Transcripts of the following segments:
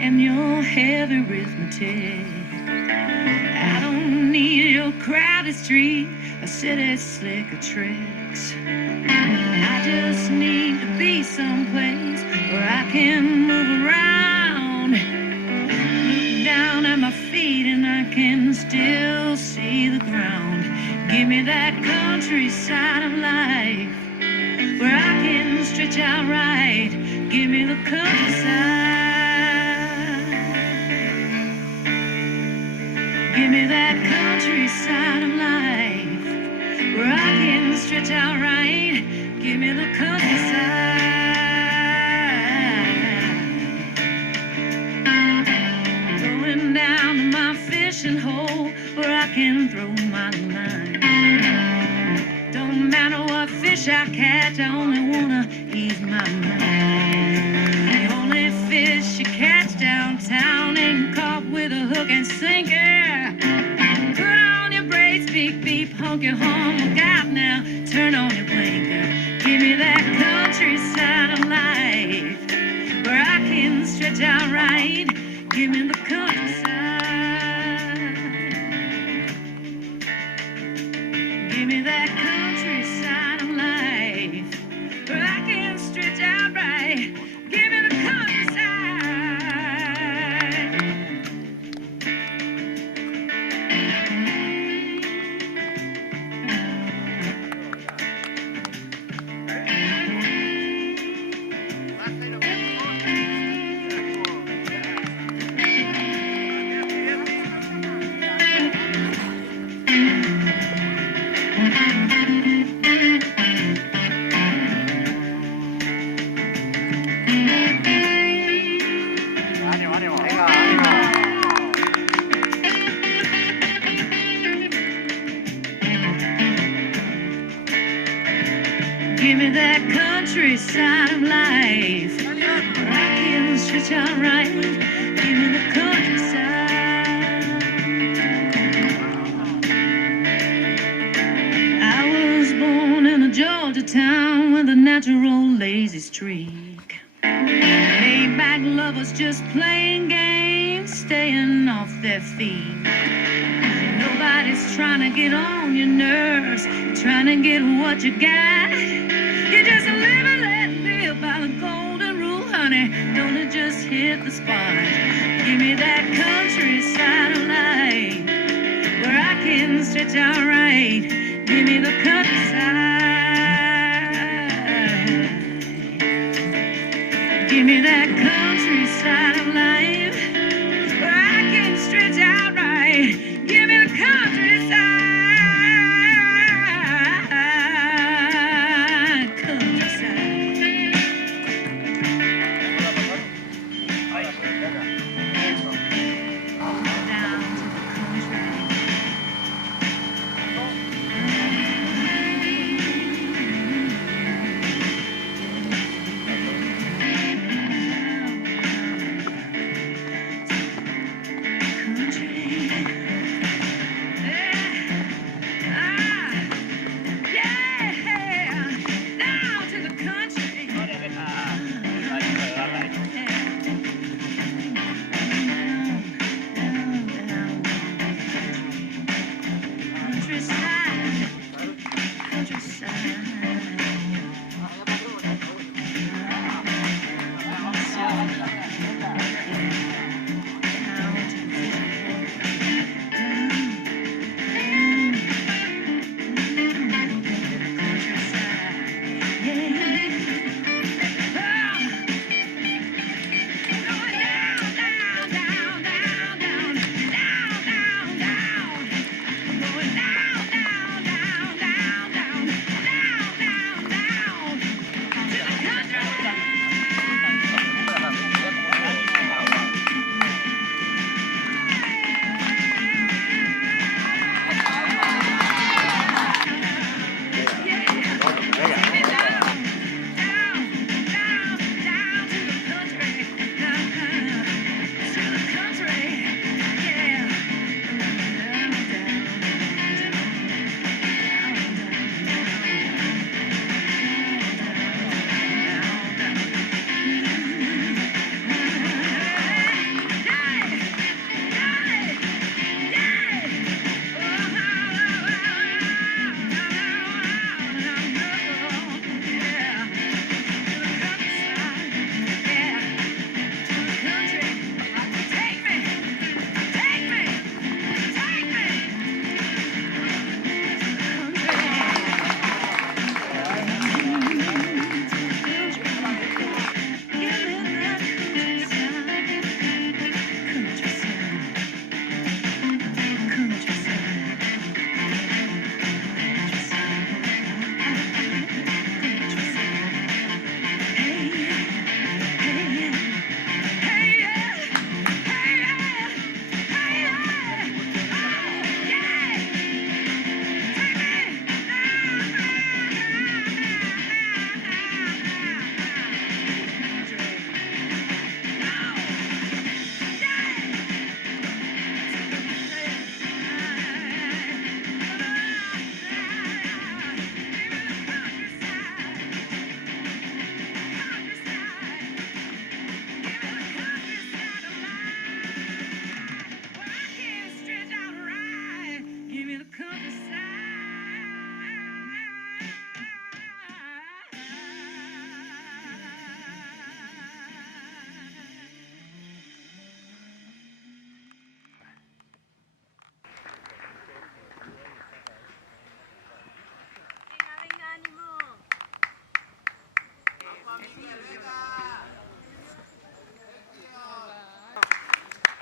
and your heavy arithmetic. I don't need your crowded street, a city slick of tricks. I just need to be someplace where I can move around. Look down at my feet and I can still see the ground. Give me that countryside of life where I can stretch out right. Give me the countryside. Give me that countryside of life where I can stretch out right. Give me the countryside. Going down to my fishing hole where I can throw my line. Don't matter what fish I catch, I only wanna ease my mind. The only fish you catch downtown ain't caught with a hook and sinker. Put on your brakes, beep beep, honk your horn, look out now, turn on your blinker. Give me that countryside of life where I can stretch out right. Give me the countryside. Give me that countryside of life where I can stretch out right. Give me the countryside. Give me that countryside of life where I can stretch out right. Give me the countryside. I was born in a Georgia town with a natural lazy streak. Laid back lovers just playing games, staying off their feet. Nobody's trying to get on your nerves, trying to get what you got. You just live and let live by the golden rule, honey. Don't it just hit the spot? Give me that countryside of life where I can stretch out right. Give me the countryside. Give me that countryside of life where I can stretch out right. Give me the countryside.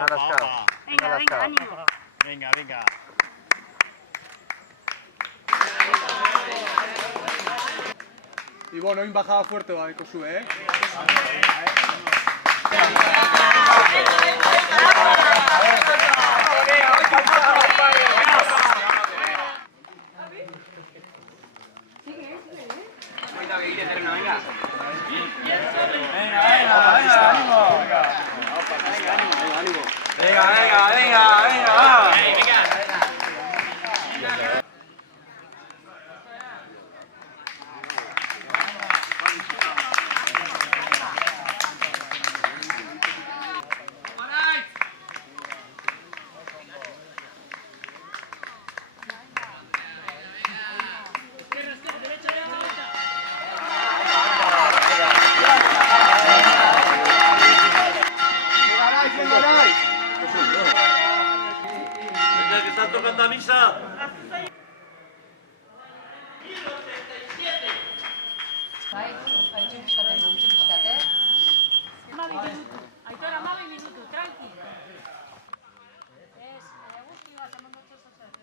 Atascado. Venga, venga, ánimo. Venga, venga. Y bueno, hoy bajada fuerte va de sube, Venga, que están tocando a misa. Aitor, 12 minutu, tranqui. Ez, guzti bat, emango txosatzen.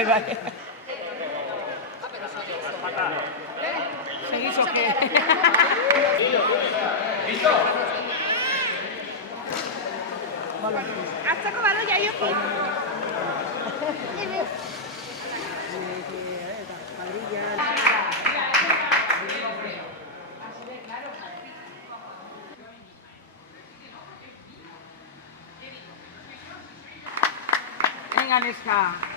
Bai. ¿Seguís o qué? Atzako baloia joko. Venga, neska.